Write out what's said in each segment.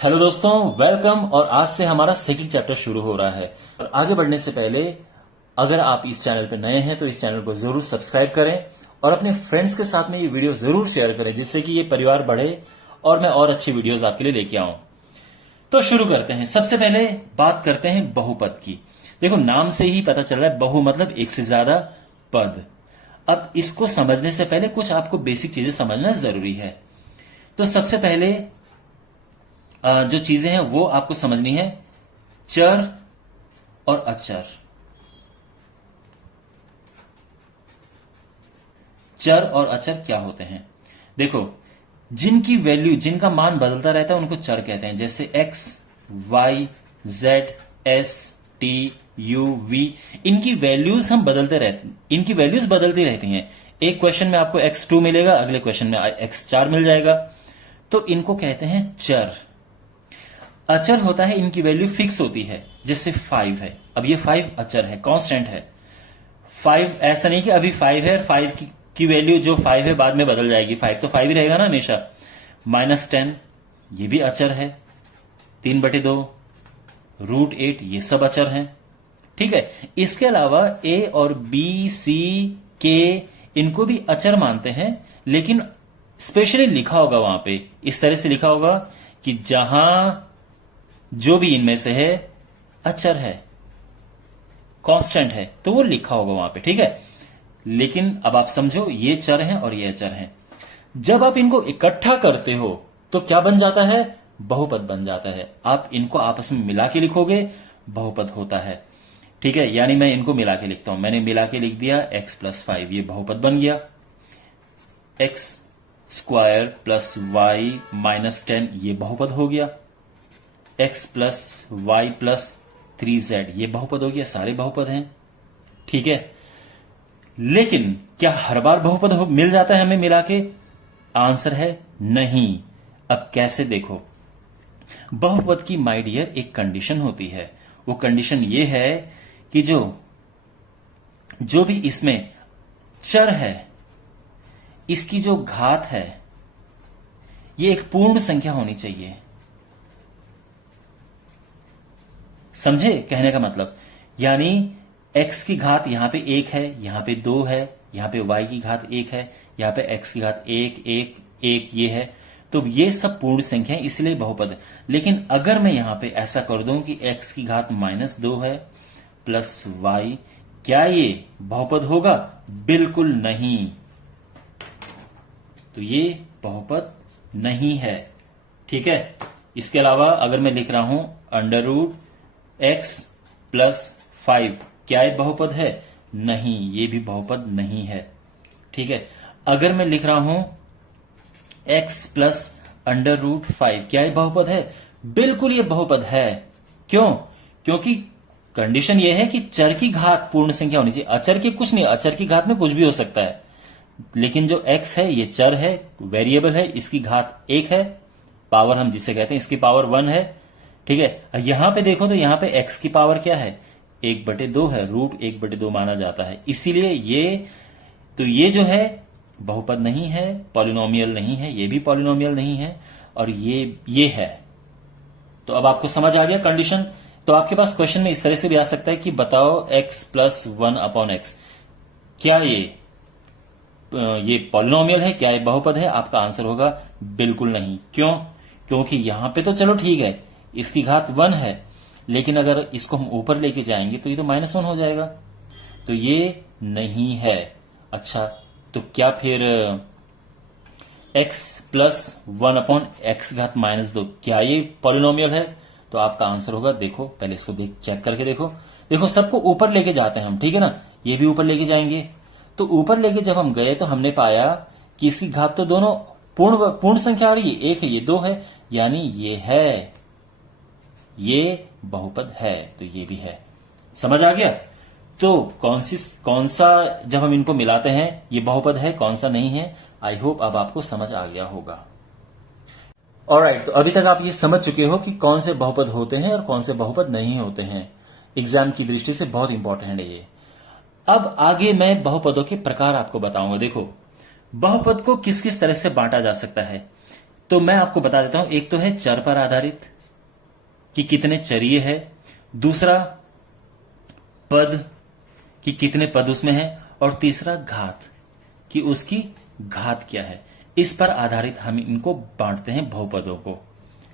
Hello दोस्तों, welcome. और आज से हमारा सेकंड चैप्टर शुरू हो रहा है। और आगे बढ़ने से पहले अगर आप इस चैनल पर नए हैं तो इस चैनल को जरूर सब्सक्राइब करें और अपने फ्रेंड्स के साथ में ये वीडियो जरूर शेयर करें, जिससे कि ये परिवार बढ़े और मैं और अच्छी वीडियोस आपके लिए लेके आऊं। तो शुरू करते हैं। सबसे पहले बात करते हैं बहुपद की। देखो, नाम से ही पता चल रहा है बहु मतलब एक से ज्यादा पद। अब इसको समझने से पहले कुछ आपको बेसिक चीजें समझना जरूरी है। तो सबसे पहले जो चीजें हैं वो आपको समझनी है, चर और अचर। चर और अचर क्या होते हैं? देखो, जिनकी वैल्यू, जिनका मान बदलता रहता है उनको चर कहते हैं। जैसे x, y, z, s, t, u, v, इनकी वैल्यूज हम बदलते रहते हैं, इनकी वैल्यूज बदलती रहती हैं। एक क्वेश्चन में आपको x2 मिलेगा, अगले क्वेश्चन में x4 मिल जाएगा। तो इनको कहते हैं चर। अचर होता है इनकी वैल्यू फिक्स होती है, जैसे 5 है। अब ये 5 अचर है, कांस्टेंट है। 5 ऐसा नहीं कि अभी 5 है, 5 की वैल्यू जो 5 है बाद में बदल जाएगी। 5 तो 5 ही रहेगा ना हमेशा। -10 ये भी अचर है। 3/2, √8 ये सब अचर हैं। ठीक है। इसके अलावा a और b, c, k इनको भी अचर मानते हैं, लेकिन स्पेशली लिखा होगा वहां पे, इस तरह से लिखा होगा कि जहां जो भी इनमें से है अचर है, कांस्टेंट है, तो वो लिखा होगा वहां पे। ठीक है। लेकिन अब आप समझो, ये चर हैं और ये अचर हैं। जब आप इनको इकट्ठा करते हो तो क्या बन जाता है? बहुपद बन जाता है। आप इनको आपस में मिला के लिखोगे, बहुपद होता है। ठीक है। यानी मैं इनको मिला के लिखता हूं। मैंने मिला के लिख दिया x+5, ये बहुपद बन गया। x² + y - 10 ये बहुपद हो गया। x + y + 3z ये बहुपद हो गया। सारे बहुपद हैं। ठीक है। लेकिन क्या हर बार बहुपद मिल जाता है हमें मिला के? आंसर है नहीं। अब कैसे? देखो, बहुपद की माय डियर एक कंडीशन होती है। वो कंडीशन ये है कि जो भी इसमें चर है, इसकी जो घात है, ये एक पूर्ण संख्या होनी चाहिए। समझे कहने का मतलब? यानी x की घात यहां पे 1 है, यहां पे 2 है, यहां पे y की घात 1 है, यहां पे x की घात 1, 1, 1 ये है। तो ये सब पूर्ण संख्या है, इसलिए बहुपद है। लेकिन अगर मैं यहां पे ऐसा कर दूं कि x की घात -2 है प्लस y, क्या ये बहुपद होगा? बिल्कुल नहीं। तो ये बहुपद नहीं है। ठीक है। इसके अलावा अगर मैं लिख रहा हूं √x + 5, क्या ये बहुपद है? नहीं, ये भी बहुपद नहीं है। ठीक है। अगर मैं लिख रहा हूं x + √5, क्या ये बहुपद है? बिल्कुल ये बहुपद है। क्यों? क्योंकि कंडीशन ये है कि चर की घात पूर्ण संख्या होनी चाहिए। अचर की कुछ नहीं, अचर की घात में कुछ भी हो सकता है। लेकिन जो x है ये चर है, वेरिएबल है, इसकी घात 1 है, पावर हम जिसे कहते हैं, इसकी पावर 1 है। ठीक है। यहां पे देखो तो यहां पे x की पावर क्या है? 1/2 है, √1/2 माना जाता है। इसीलिए ये जो है बहुपद नहीं है, पॉलिनोमियल नहीं है, ये भी पॉलिनोमियल नहीं है, और ये है। तो अब आपको समझ आ गया कंडीशन? तो आपके पास क्वेश्चन में इस तरह से भी आ सकता है कि बताओ x + 1/x, क्या ये पॉलिनोमियल है? क्या ये बहुपद है? आपका आंसर होगा बिल्कुल नहीं। क्यों? क्योंकि यहां पे तो चलो ठीक है, इसकी घात 1 है, लेकिन अगर इसको हम ऊपर लेके जाएंगे तो ये तो -1 हो जाएगा। तो ये नहीं है। अच्छा, तो क्या फिर x + 1/x घात -2, क्या ये पॉलिनोमियल है? तो आपका आंसर होगा, देखो पहले इसको चेक करके देखो सबको ऊपर लेके जाते हैं हम। ठीक है ना। ये भी ऊपर लेके जाएंगे। तो ऊपर लेके जब हम गए तो हमने पाया कि इसकी घात तो दोनों पूर्ण संख्या आ रही है, 1 है, ये 2 है, यानी ये है, ये बहुपद है। तो ये भी है। समझ आ गया? तो कौन सा जब हम इनको मिलाते हैं ये बहुपद है, कौन सा नहीं है? आई होप अब आपको समझ आ गया होगा। ऑलराइट। तो अभी तक आप ये समझ चुके हो कि कौन से बहुपद होते हैं और कौन से बहुपद नहीं होते हैं। एग्जाम की दृष्टि से बहुत इंपॉर्टेंट है ये। अब आगे मैं बहुपदों के प्रकार आपको बताऊंगा। देखो, बहुपद को किस किस तरह से बांटा जा सकता है। तो मैं आपको बता देता हूं, एक तो है चर पर आधारित कि कितने चरीय है, दूसरा पद कि कितने पद उसमें है, और तीसरा घात कि उसकी घात क्या है। इस पर आधारित हम इनको बांटते हैं बहुपदों को।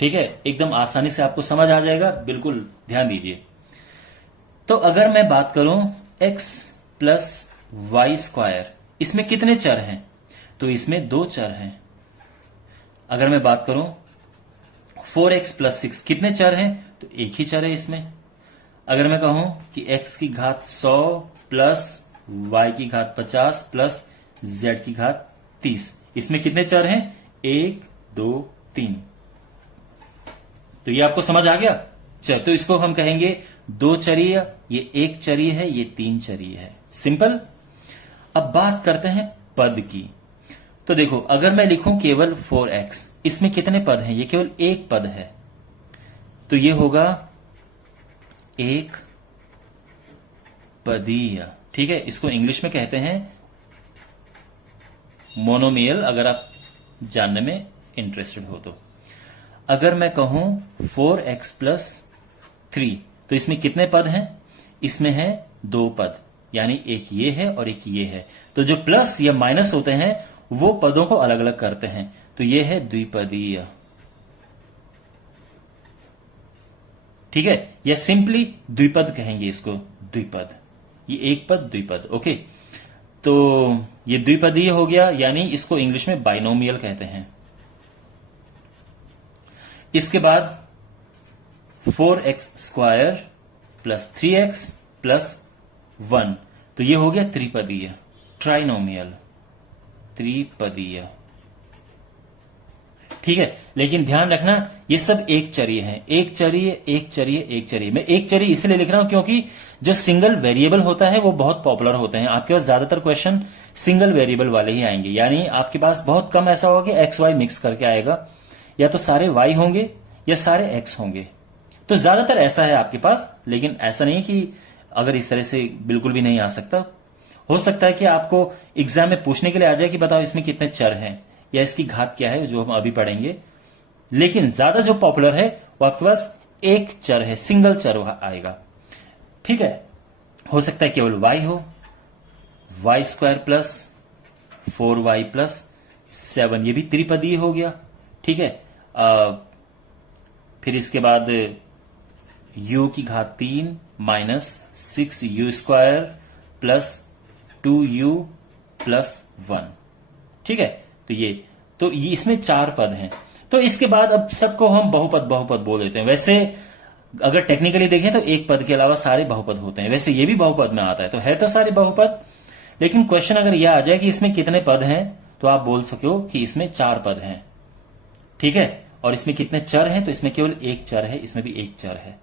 ठीक है, एकदम आसानी से आपको समझ आ जाएगा, बिल्कुल ध्यान दीजिए। तो अगर मैं बात करूं x प्लस वाई स्क्वायर, इसमें कितने चर हैं? तो इसमें 2 चर हैं। अगर मैं बात करूं 4x प्लस 6, कितने चर हैं? तो एक ही चर है इसमें। अगर मैं कहूं कि x की घात 100 प्लस y की घात 50 प्लस z की घात 30, इसमें कितने चर हैं? 1 2 3। तो ये आपको समझ आ गया। चल, तो इसको हम कहेंगे 2 चरीय, ये 1 चरीय है, ये 3 चरीय है। सिंपल। अब बात करते हैं पद की। तो देखो, अगर मैं लिखूं केवल 4x, इसमें कितने पद हैं? ये केवल एक पद है, तो ये होगा एक पदीय। ठीक है, इसको इंग्लिश में कहते हैं मोनोमियल, अगर आप जानने में इंटरेस्टेड हो तो। अगर मैं कहूं 4x प्लस 3, तो इसमें कितने पद हैं? इसमें है 2 पद, यानी एक ये है और एक ये है। तो जो प्लस या माइनस होते हैं वो पदों को अलग अलग करते हैं, तो ये है द्विपदीय। ठीक है, या सिंपली द्विपद कहेंगे इसको, द्विपद। ये एक पद द्विपद। ओके, तो ये द्विपदीय हो गया, यानी इसको इंग्लिश में बाइनोमियल कहते हैं। इसके बाद 4x square plus 3x plus 1, तो ये हो गया त्रिपदीय, ट्राइनोमियल, त्रिपदीय। ठीक है, लेकिन ध्यान रखना ये सब एक चरीय है, एक चरीय एक चरीय एक चरीय। मैं एक चरीय इसलिए लिख रहा हूं क्योंकि जो सिंगल वेरिएबल होता है वो बहुत पॉपुलर होते हैं। आपके पास ज्यादातर क्वेश्चन सिंगल वेरिएबल वाले ही आएंगे, यानी आपके पास बहुत कम ऐसा होगा कि एक्स वाई मिक्स करके आएगा, या तो सारे वाई होंगे या सारे एक्स होंगे। तो ज्यादातर ऐसा है आपके पास, लेकिन ऐसा नहीं कि अगर इस तरह से बिल्कुल भी नहीं आ सकता। हो सकता है कि आपको एग्जाम में पूछने के लिए आ जाए कि बताओ इसमें कितने चर हैं या इसकी घात क्या है, जो हम अभी पढ़ेंगे। लेकिन ज्यादा जो पॉपुलर है वो आपके पास एक चर है, सिंगल चर आएगा। ठीक है, हो सकता है केवल y हो, Y square plus 4y plus 7, ये भी त्रिपदीय हो गया। ठीक है, फिर इसके बाद u की घात 3 minus 6u square plus 2u plus 1। ठीक है, तो ये इसमें 4 पद हैं। तो इसके बाद अब सबको हम बहुपद बहुपद बोल देते हैं। वैसे अगर टेक्निकली देखें तो एक पद के अलावा सारे बहुपद होते हैं, वैसे ये भी बहुपद में आता है, तो है तो सारे बहुपद। लेकिन क्वेश्चन अगर यह आ जाए कि इसमें कितने पद हैं, तो आप बोल सको कि इसमें 4 पद हैं। ठीक है, और इसमें कितने चर हैं? तो इसमें केवल एक चर है, इसमें भी एक चर है।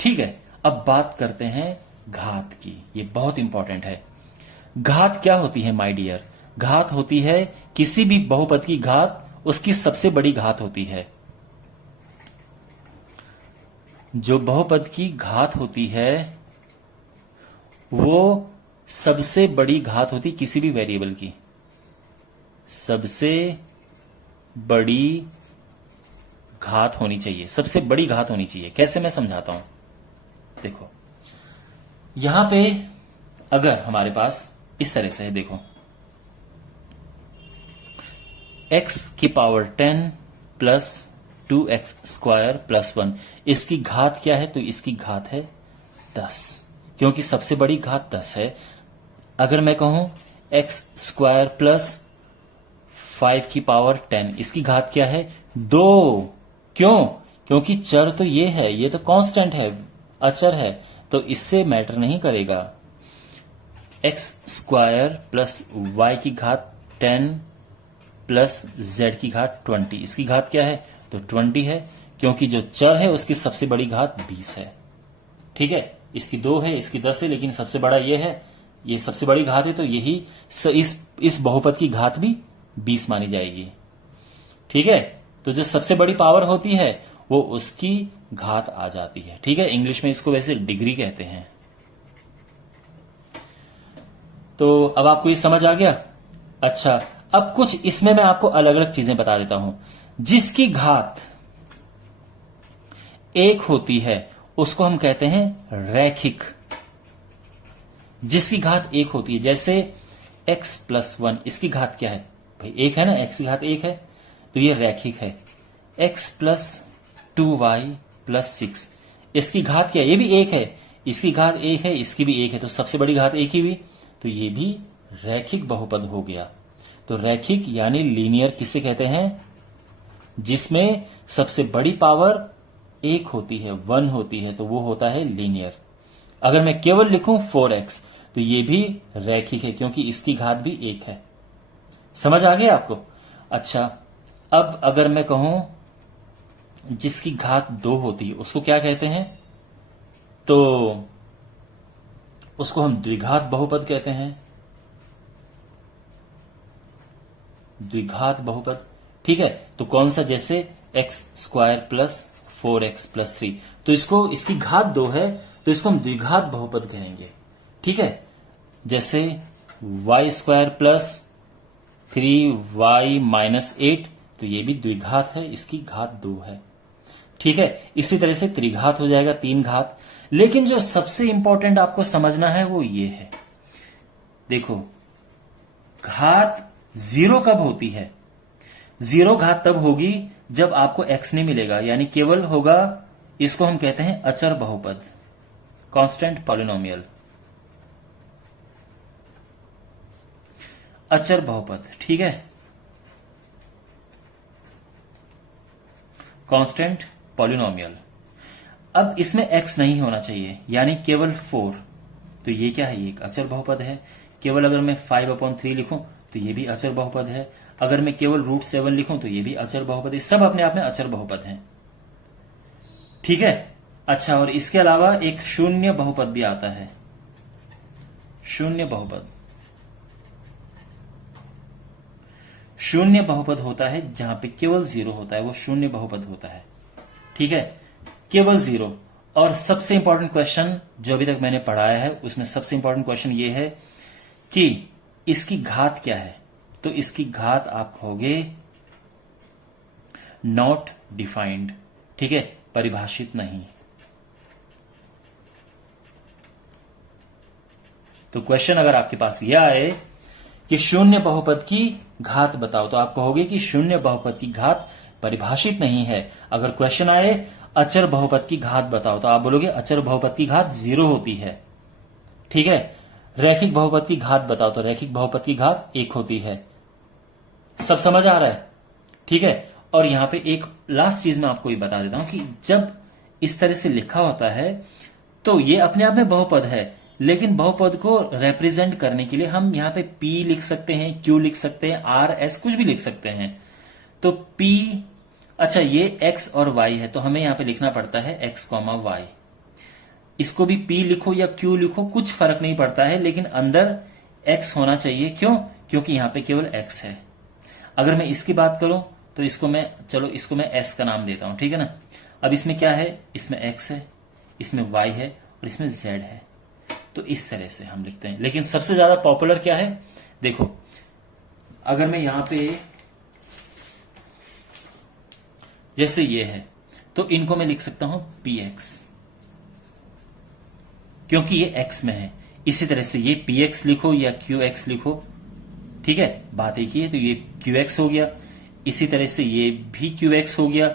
ठीक है, अब बात करते हैं घात की। ये बहुत इंपॉर्टेंट है। घात क्या होती है माय डियर? घात होती है किसी भी बहुपद की घात, उसकी सबसे बड़ी घात होती है। जो बहुपद की घात होती है वो सबसे बड़ी घात होती किसी भी वेरिएबल की, सबसे बड़ी घात होनी चाहिए, सबसे बड़ी घात होनी चाहिए। कैसे, मैं समझाता हूं। देखो यहां पे अगर हमारे पास इस तरह से है, देखो x की power 10 plus 2x square plus 1, इसकी घात क्या है? तो इसकी घात है 10, क्योंकि सबसे बड़ी घात 10 है। अगर मैं कहूं x स्क्वायर प्लस 5 की पावर 10, इसकी घात क्या है? 2। क्यों? क्योंकि चर तो ये है, ये तो कांस्टेंट है, अचर है, तो इससे मैटर नहीं करेगा। x स्क्वायर प्लस y की घात 10 प्लस z की घात 20, इसकी घात क्या है? तो 20 है, क्योंकि जो चर है उसकी सबसे बड़ी घात 20 है। ठीक है, इसकी 2 है, इसकी 10 है, लेकिन सबसे बड़ा ये है, ये सबसे बड़ी घात है, तो यही इस बहुपद की घात भी 20 मानी जाएगी। ठीक है, तो जो सबसे बड़ी पावर होती है वो उसकी घात आ जाती है। ठीक है, इंग्लिश में इसको वैसे डिग्री कहते हैं। तो अब आपको ये समझ आ गया। अच्छा, अब कुछ इसमें मैं आपको अलग अलग चीजें बता देता हूं। जिसकी घात एक होती है उसको हम कहते हैं रैखिक। जिसकी घात एक होती है, जैसे x प्लस 1, इसकी घात क्या है भाई? एक है ना, x की घात एक है, तो ये रैखिक है। x प्लस 2y प्लस 6, इसकी घात क्या है? ये भी एक है, इसकी घात एक है, इसकी भी एक है, तो सबसे बड़ी घात एक ही हुई, तो ये भी रैखिक बहुपद हो गया। तो रैखिक यानी लीनियर किसे कहते हैं? जिसमें सबसे बड़ी पावर एक होती है, 1 होती है, तो वो होता है लीनियर। अगर मैं केवल लिखूं 4x, तो ये भी रैखिक है क्योंकि इसकी घात भी एक है। समझ आ गया आपको? अच्छा, अब अगर मैं कहूं जिसकी घात 2 होती है उसको क्या कहते हैं? तो उसको हम द्विघात बहुपद कहते हैं। द्विघात बहुपद, ठीक है। तो कौन सा? जैसे x square plus 4x plus 3, तो इसको, इसकी घात 2 है तो इसको हम द्विघात बहुपद कहेंगे, ठीक है। जैसे Y square plus 3y minus 8, तो ये भी द्विघात है, इसकी घात 2 है, ठीक है। इसी तरह से त्रिघात हो जाएगा, 3 घात। लेकिन जो सबसे इंपॉर्टेंट आपको समझना है वो ये है, देखो घात 0 कब होती है? 0 घात तब होगी जब आपको x नहीं मिलेगा, यानी केवल होगा, इसको हम कहते हैं अचर बहुपद, कांस्टेंट पॉलिनोमियल, अचर बहुपद, ठीक है, कांस्टेंट पॉलिनोमियल। अब इसमें x नहीं होना चाहिए, यानी केवल 4, तो ये क्या है? ये एक अचर बहुपद है। केवल अगर मैं 5/3 लिखूं तो ये भी अचर बहुपद है। अगर मैं केवल √7 लिखूं तो ये भी अचर बहुपद है। सब अपने आप में अचर बहुपद हैं, ठीक है। अच्छा, और इसके अलावा एक शून्य बहुपद भी आता है, शून्य बहुपद। शून्य बहुपद होता है जहां पे केवल 0 होता है, वो शून्य बहुपद होता है, ठीक है, केवल 0। और सबसे इंपॉर्टेंट क्वेश्चन जो अभी तक मैंने पढ़ाया है उसमें सबसे इंपॉर्टेंट क्वेश्चन ये है कि इसकी घात क्या है? तो इसकी घात आप कहोगे नॉट डिफाइंड, ठीक है, परिभाषित नहीं। तो क्वेश्चन अगर आपके पास यह आए कि शून्य बहुपद की घात बताओ, तो आप कहोगे कि शून्य बहुपद की घात परिभाषित नहीं है। अगर क्वेश्चन आए अचर बहुपद की घात बताओ, तो आप बोलोगे अचर बहुपद की घात 0 होती है, ठीक है। रैखिक बहुपद की घात बताओ, तो रैखिक बहुपद की घात 1 होती है। सब समझ आ रहा है, ठीक है। और यहां पे एक लास्ट चीज मैं आपको ये बता देता हूं कि जब इस तरह से लिखा होता है तो ये अपने आप में बहुपद है, लेकिन बहुपद को रिप्रेजेंट करने के लिए हम यहां पे p लिख सकते हैं, q लिख सकते हैं, r s कुछ भी लिख सकते हैं। तो p, अच्छा ये x और y है, तो हमें यहां पे लिखना पड़ता है x, y। इसको भी p लिखो या q लिखो, कुछ फर्क नहीं पड़ता है, लेकिन अंदर x होना चाहिए। क्यों? क्योंकि यहां पे केवल x है। अगर मैं इसकी बात करूं तो इसको मैं, चलो इसको मैं s का नाम देता हूं, ठीक है ना। अब इसमें क्या है? इसमें x है, इसमें y है और इसमें z है। तो इस तरह से हम लिखते हैं। लेकिन सबसे ज्यादा पॉपुलर क्या है? देखो, अगर मैं यहां पे जैसे ये है तो इनको मैं लिख सकता हूं px, क्योंकि ये x में है। इसी तरह से ये px लिखो या qx लिखो, ठीक है, बात एक ही है। तो ये qx हो गया, इसी तरह से ये भी qx हो गया,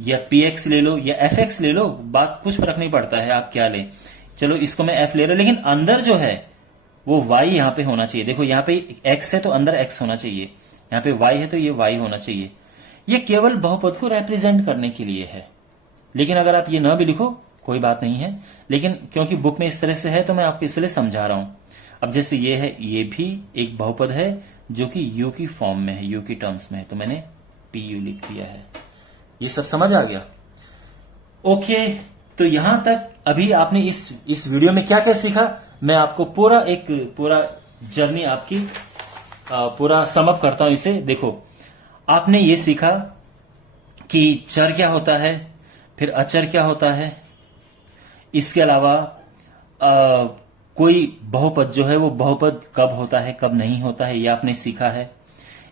या px ले लो या fx ले लो, बात कुछ फर्क नहीं पड़ता है आप क्या लें। चलो इसको मैं f ले रहा हूं, लेकिन अंदर जो है वो y यहां पे होना चाहिए। देखो यहां पे x है तो अंदर x होना चाहिए, यहां पे y है तो ये y होना चाहिए। ये केवल बहुपद को रिप्रेजेंट करने के लिए है। लेकिन अगर आप ये ना भी लिखो कोई बात नहीं है, लेकिन क्योंकि बुक में इस तरह से है तो मैं आपको इसलिए समझा रहा हूं। अब जैसे ये है, ये भी एक बहुपद है जो कि u की फॉर्म में है, u की टर्म्स में है, तो मैंने pu लिख दिया है। ये सब समझ आ गया? ओके, तो यहां तक अभी आपने इस वीडियो में क्या क्या सीखा, मैं आपको पूरा जर्नी आपकी पूरा समअप करता हूं इसे। देखो, आपने ये सीखा कि चर क्या होता है, फिर अचर क्या होता है, इसके अलावा कोई बहुपद जो है वो बहुपद कब होता है कब नहीं होता है, ये आपने सीखा है।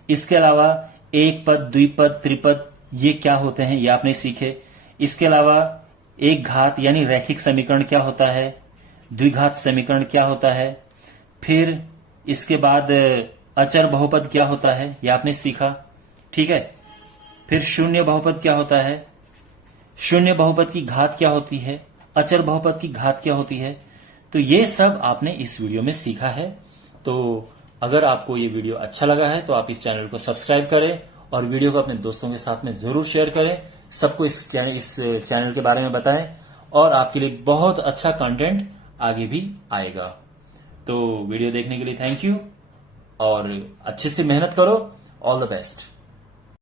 इसके अलावा एक पद, द्विपद, त्रिपद, ये क्या होते हैं ये आपने सीखे। इसके अलावा एक घात यानी रैखिक समीकरण क्या होता है, द्विघात समीकरण क्या होता है, फिर इसके बाद अचर बहुपद क्या होता है ये आपने सीखा। ठीक है, फिर शून्य बहुपद क्या होता है, शून्य बहुपद की घात क्या होती है, अचर बहुपद की घात क्या होती है। तो ये सब आपने इस वीडियो में सीखा है। तो अगर आपको ये वीडियो अच्छा लगा है तो आप इस चैनल को सब्सक्राइब करें और वीडियो को अपने दोस्तों के साथ में जरूर शेयर करें, सबको इस चैनल के बारे में बताएं और आपके लिए बहुत अच्छा कंटेंट आगे भी आएगा। तो वीडियो देखने के लिए थैंक यू और अच्छे से मेहनत करो। All the best.